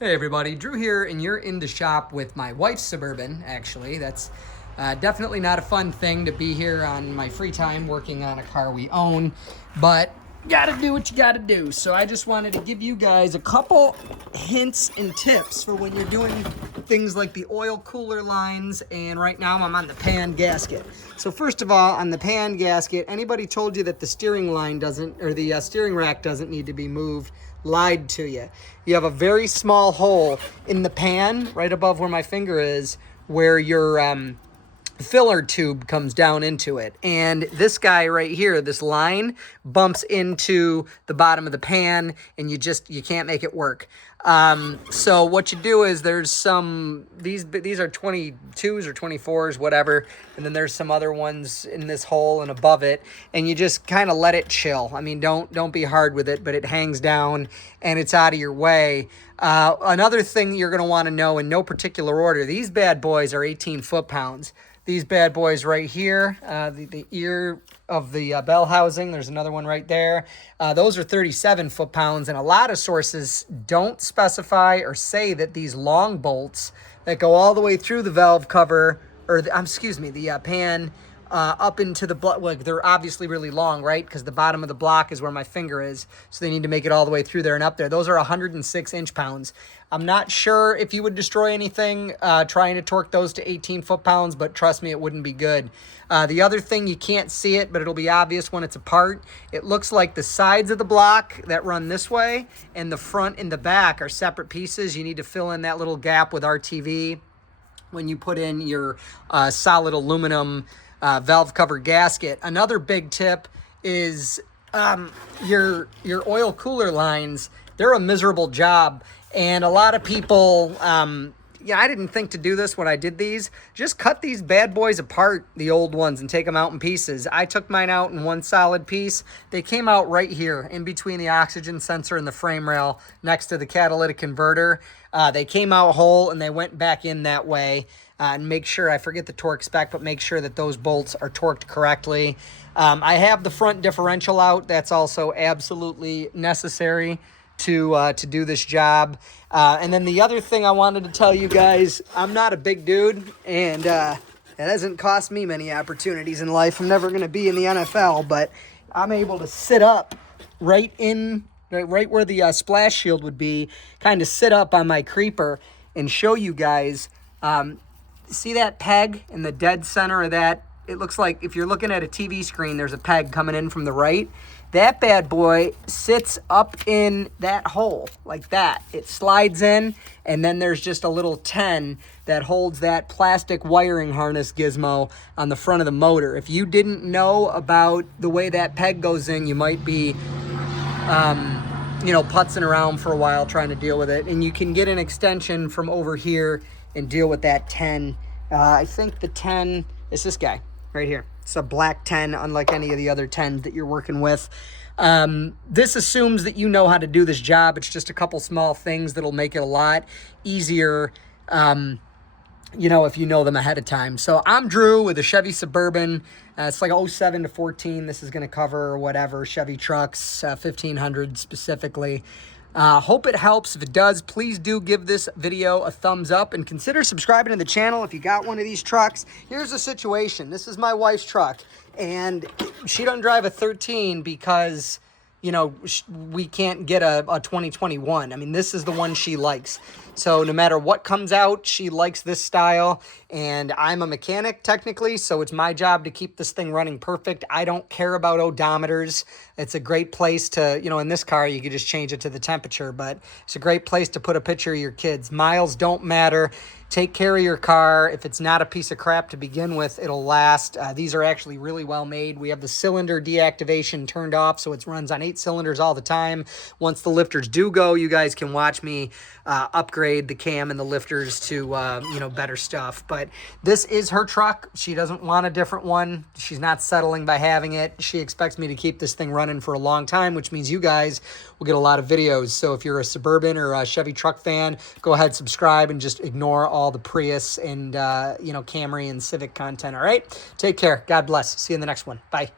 Hey everybody, Drew here, and you're in the shop with my wife's Suburban, actually. That's definitely not a fun thing to be here on my free time working on a car we own, but gotta do what you gotta do. So I just wanted to give you guys a couple hints and tips for when you're doing things like the oil cooler lines, and right now I'm on the pan gasket. So first of all, on the pan gasket, anybody told you that the steering line doesn't, or the steering rack doesn't need to be moved, lied to you. You have a very small hole in the pan right above where my finger is where your filler tube comes down into it. And this guy right here, this line, bumps into the bottom of the pan, and you can't make it work. So what you do is there's some, these are 22s or 24s, whatever, and then there's some other ones in this hole and above it, and you just kind of let it chill. I mean, don't be hard with it, but it hangs down and it's out of your way. Another thing you're going to want to know in no particular order, these bad boys are 18 foot-pounds. These bad boys right here, the ear of the bell housing, there's another one right there. Those are 37 foot-pounds, and a lot of sources don't specify or say that these long bolts that go all the way through the valve cover, or the pan, up into the block, like they're obviously really long, right? Because the bottom of the block is where my finger is, so they need to make it all the way through there and up there. Those are 106 inch-pounds. I'm not sure if you would destroy anything trying to torque those to 18 foot-pounds, but trust me, it wouldn't be good. The other thing, you can't see it, but it'll be obvious when it's apart. It looks like the sides of the block that run this way and the front and the back are separate pieces. You need to fill in that little gap with RTV when you put in your solid aluminum valve cover gasket. Another big tip is your oil cooler lines. They're a miserable job, and a lot of people, I didn't think to do this when I did these. Just cut these bad boys apart, the old ones, and take them out in pieces. I took mine out in one solid piece. They came out right here in between the oxygen sensor and the frame rail next to the catalytic converter. They came out whole, and they went back in that way. And make sure, I forget the torque spec, but make sure that those bolts are torqued correctly. I have the front differential out. That's also absolutely necessary to do this job. And then the other thing I wanted to tell you guys, I'm not a big dude, and it hasn't cost me many opportunities in life. I'm never going to be in the NFL, but I'm able to sit up right where the splash shield would be, kind of sit up on my creeper and show you guys. See that peg in the dead center of that? It looks like if you're looking at a TV screen, there's a peg coming in from the right. That bad boy sits up in that hole like that. It slides in, and then there's just a little 10 that holds that plastic wiring harness gizmo on the front of the motor. If you didn't know about the way that peg goes in, you might be putzing around for a while trying to deal with it. And you can get an extension from over here and deal with that 10. I think the 10 is this guy right here. It's a black 10, unlike any of the other 10s that you're working with. This assumes that you know how to do this job. It's just a couple small things that'll make it a lot easier, if you know them ahead of time. So I'm Drew with a Chevy Suburban. It's like 07 to 14. This is going to cover whatever, Chevy trucks, 1500 specifically. Hope it helps. If it does, please do give this video a thumbs up and consider subscribing to the channel if you got one of these trucks. Here's the situation. This is my wife's truck, and she doesn't drive a 13 because, we can't get a 2021. I mean, this is the one she likes. So no matter what comes out, she likes this style, and I'm a mechanic technically, so it's my job to keep this thing running perfect. I don't care about odometers. It's a great place to, in this car, you could just change it to the temperature, but it's a great place to put a picture of your kids. Miles don't matter. Take care of your car. If it's not a piece of crap to begin with, it'll last. These are actually really well made. We have the cylinder deactivation turned off, so it runs on 8 cylinders all the time. Once the lifters do go, you guys can watch me upgrade the cam and the lifters to, better stuff. But this is her truck. She doesn't want a different one. She's not settling by having it. She expects me to keep this thing running for a long time, which means you guys will get a lot of videos. So if you're a Suburban or a Chevy truck fan, go ahead, subscribe, and just ignore all the Prius and, Camry and Civic content. All right? Take care. God bless. See you in the next one. Bye.